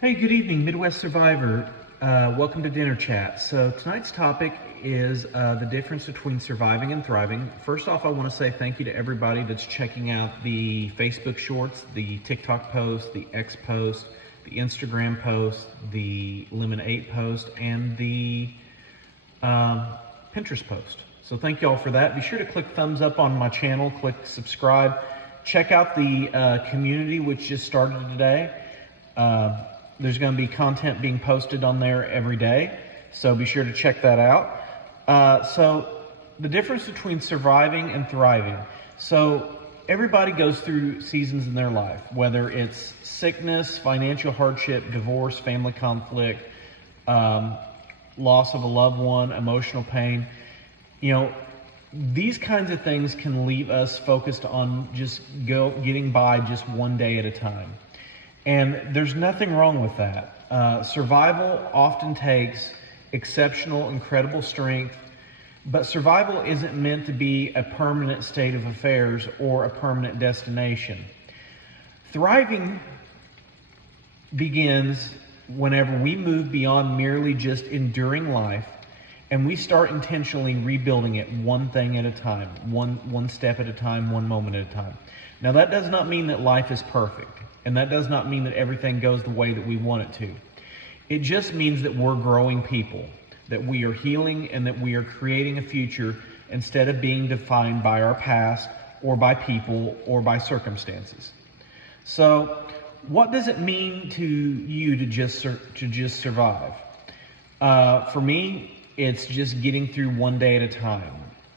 Hey, good evening, Midwest Survivor. Welcome to Dinner Chat. So tonight's topic is the difference between surviving and thriving. First off, I want to say thank you to everybody that's checking out the Facebook Shorts, the TikTok post, the X post, the Instagram post, the Lemon 8 post, and the Pinterest post. So thank you all for that. Be sure to click thumbs up on my channel, click subscribe. Check out the community which just started today. There's going to be content being posted on there every day, so be sure to check that out. So the difference between surviving and thriving. So everybody goes through seasons in their life, whether it's sickness, financial hardship, divorce, family conflict, loss of a loved one, emotional pain. These kinds of things can leave us focused on just getting by just one day at a time. And there's nothing wrong with that. Survival often takes exceptional, incredible strength, but survival isn't meant to be a permanent state of affairs or a permanent destination. Thriving begins whenever we move beyond merely just enduring life and we start intentionally rebuilding it one thing at a time, one step at a time, one moment at a time. Now, that does not mean that life is perfect. And that does not mean that everything goes the way that we want it to. It just means that we're growing people, that we are healing, and that we are creating a future instead of being defined by our past or by people or by circumstances. So what does it mean to you to just survive? For me, it's just getting through one day at a time.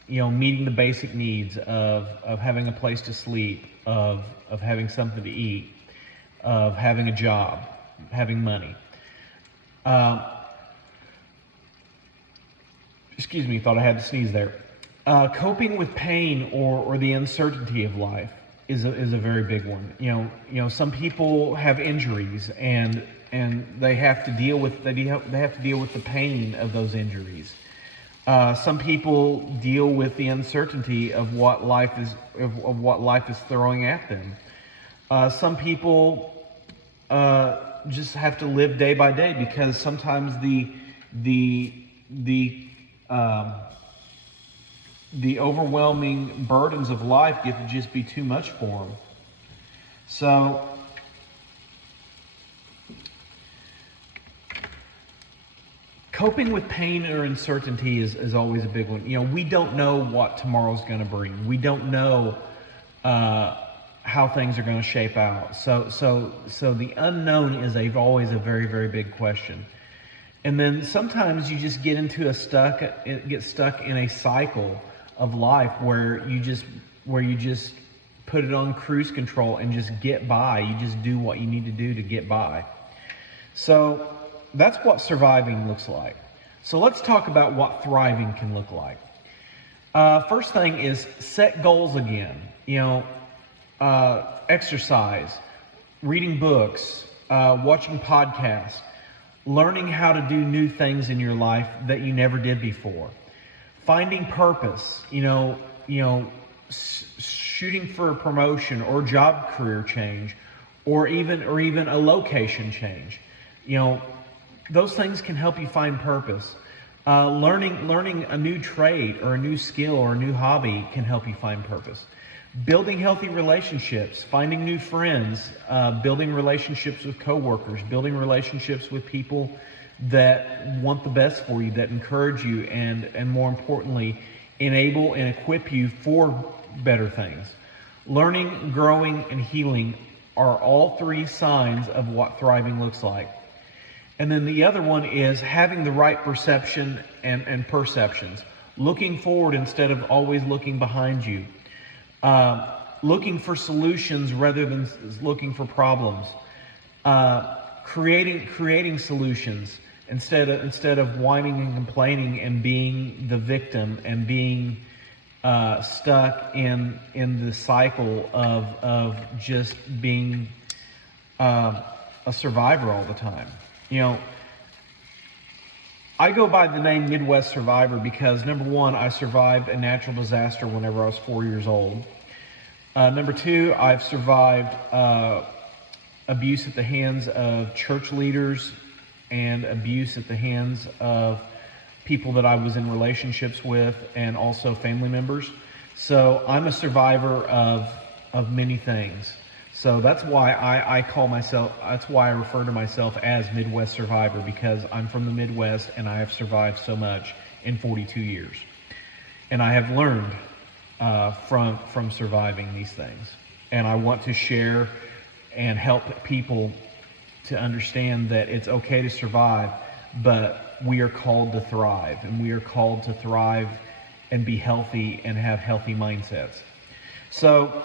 Meeting the basic needs of having a place to sleep, of having something to eat, of having a job, having money. Excuse me, thought I had to sneeze there. Coping with pain or the uncertainty of life is a very big one. Some people have injuries and they have to deal with the pain of those injuries. Some people deal with the uncertainty of what life is throwing at them. Some people just have to live day by day because sometimes the overwhelming burdens of life get to just be too much for them. So coping with pain or uncertainty is always a big one. We don't know what tomorrow's going to bring. We don't know how things are going to shape out. So the unknown is always a very, very big question. And then sometimes you just get stuck in a cycle of life where you just put it on cruise control and just get by. You just do what you need to do to get by. So that's what surviving looks like. So let's talk about what thriving can look like. First thing is set goals again. Exercise, reading books, watching podcasts, learning how to do new things in your life that you never did before, finding purpose, shooting for a promotion or job career change, or even a location change. Those things can help you find purpose. Learning a new trade or a new skill or a new hobby can help you find purpose. Building healthy relationships, finding new friends, building relationships with coworkers, building relationships with people that want the best for you, that encourage you, and more importantly, enable and equip you for better things. Learning, growing, and healing are all three signs of what thriving looks like. And then the other one is having the right perception and perceptions. Looking forward instead of always looking behind you. Looking for solutions rather than looking for problems. Creating solutions instead of whining and complaining and being the victim and being stuck in the cycle of just being a survivor all the time. I go by the name Midwest Survivor because, number one, I survived a natural disaster whenever I was 4 years old. Number two, I've survived abuse at the hands of church leaders and abuse at the hands of people that I was in relationships with, and also family members. So I'm a survivor of many things. So that's why that's why I refer to myself as Midwest Survivor, because I'm from the Midwest and I have survived so much in 42 years. And I have learned from surviving these things. And I want to share and help people to understand that it's okay to survive, but we are called to thrive, and we are called to thrive and be healthy and have healthy mindsets. So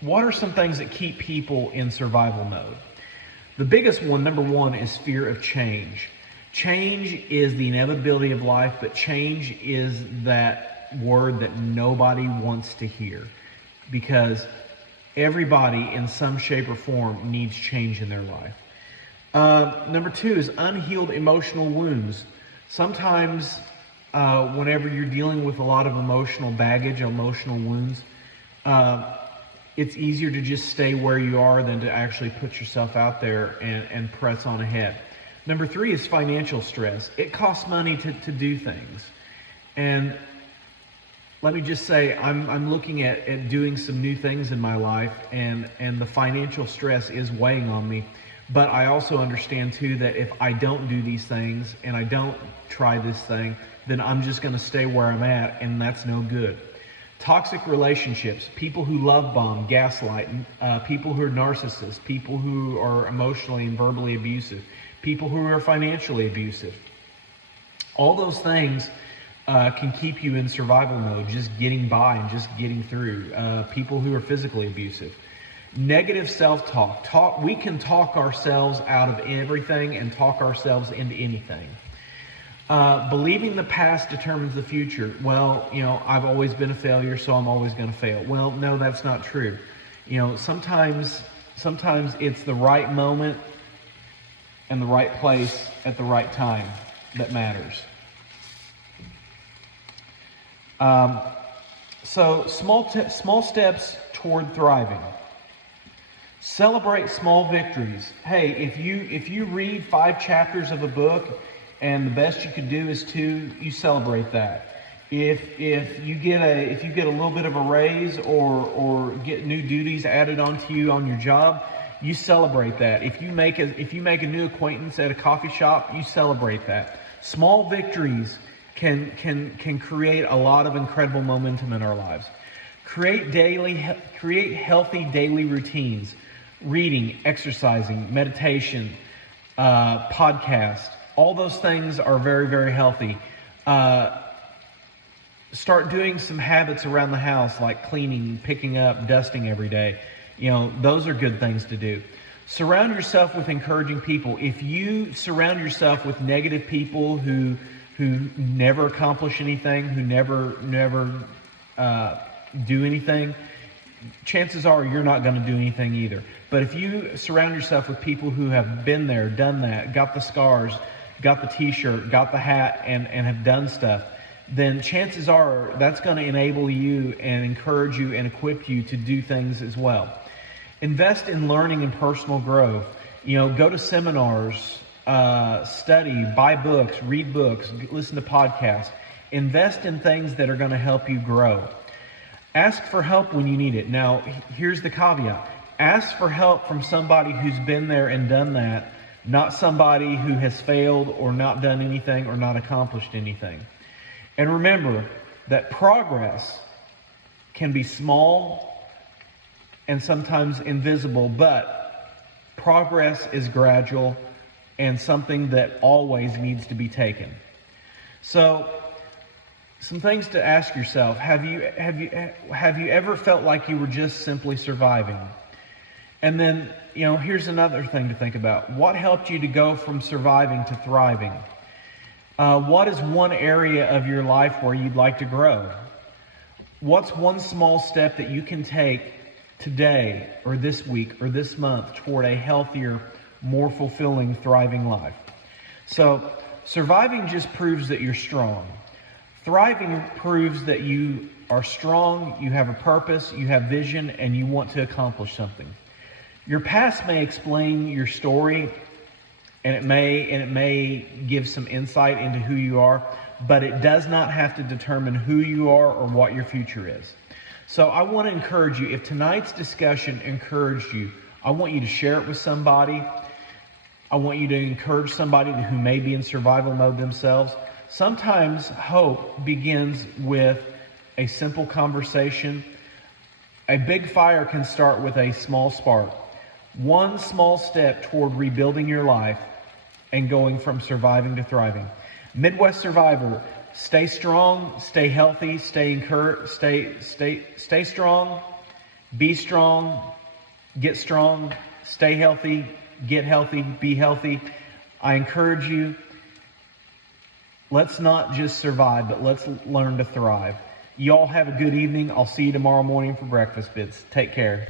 what are some things that keep people in survival mode? The biggest one, number one, is fear of change. Change is the inevitability of life, but change is that word that nobody wants to hear, because everybody in some shape or form needs change in their life. Number two is unhealed emotional wounds. Sometimes whenever you're dealing with a lot of emotional baggage, emotional wounds, it's easier to just stay where you are than to actually put yourself out there and press on ahead. Number three is financial stress. It costs money to do things. And let me just say, I'm looking at doing some new things in my life, and the financial stress is weighing on me. But I also understand too that if I don't do these things and I don't try this thing, then I'm just going to stay where I'm at, and that's no good. Toxic relationships, people who love bomb, gaslight, people who are narcissists, people who are emotionally and verbally abusive, people who are financially abusive. All those things can keep you in survival mode, just getting by and just getting through. People who are physically abusive. Negative self-talk. We can talk ourselves out of everything and talk ourselves into anything. Believing the past determines the future. Well, I've always been a failure, so I'm always going to fail. Well, no, that's not true. Sometimes it's the right moment and the right place at the right time that matters. So small steps toward thriving. Celebrate small victories. Hey, if you read 5 chapters of a book and the best you could do is 2, you celebrate that. If you get a little bit of a raise or get new duties added onto you on your job, you celebrate that. If you make a new acquaintance at a coffee shop, you celebrate that. Small victories can create a lot of incredible momentum in our lives. Create healthy daily routines. Reading, exercising, meditation, podcast, all those things are very, very healthy. Start doing some habits around the house, like cleaning, picking up, dusting every day. Those are good things to do. Surround yourself with encouraging people. If you surround yourself with negative people who never accomplish anything, who never do anything, chances are you're not going to do anything either. But if you surround yourself with people who have been there, done that, got the scars, got the t-shirt, got the hat, and have done stuff, then chances are that's going to enable you and encourage you and equip you to do things as well. Invest in learning and personal growth. Go to seminars, study, buy books, read books, listen to podcasts. Invest in things that are going to help you grow. Ask for help when you need it. Now, here's the caveat. Ask for help from somebody who's been there and done that, not somebody who has failed or not done anything or not accomplished anything. And remember that progress can be small and sometimes invisible, but progress is gradual and something that always needs to be taken. So, some things to ask yourself. Have you ever felt like you were just simply surviving? And then, here's another thing to think about. What helped you to go from surviving to thriving? What is one area of your life where you'd like to grow? What's one small step that you can take today or this week or this month toward a healthier, more fulfilling, thriving life? So, surviving just proves that you're strong. Thriving proves that you are strong, you have a purpose, you have vision, and you want to accomplish something. Your past may explain your story, and it may give some insight into who you are, but it does not have to determine who you are or what your future is. So I want to encourage you, if tonight's discussion encouraged you, I want you to share it with somebody. I want you to encourage somebody who may be in survival mode themselves. Sometimes hope begins with a simple conversation. A big fire can start with a small spark. One small step toward rebuilding your life and going from surviving to thriving. Midwest Survivor, stay strong, stay healthy, stay encouraged, stay strong, be strong, get strong, stay healthy, get healthy, be healthy. I encourage you, let's not just survive, but let's learn to thrive. You all have a good evening. I'll see you tomorrow morning for Breakfast Bits. Take care.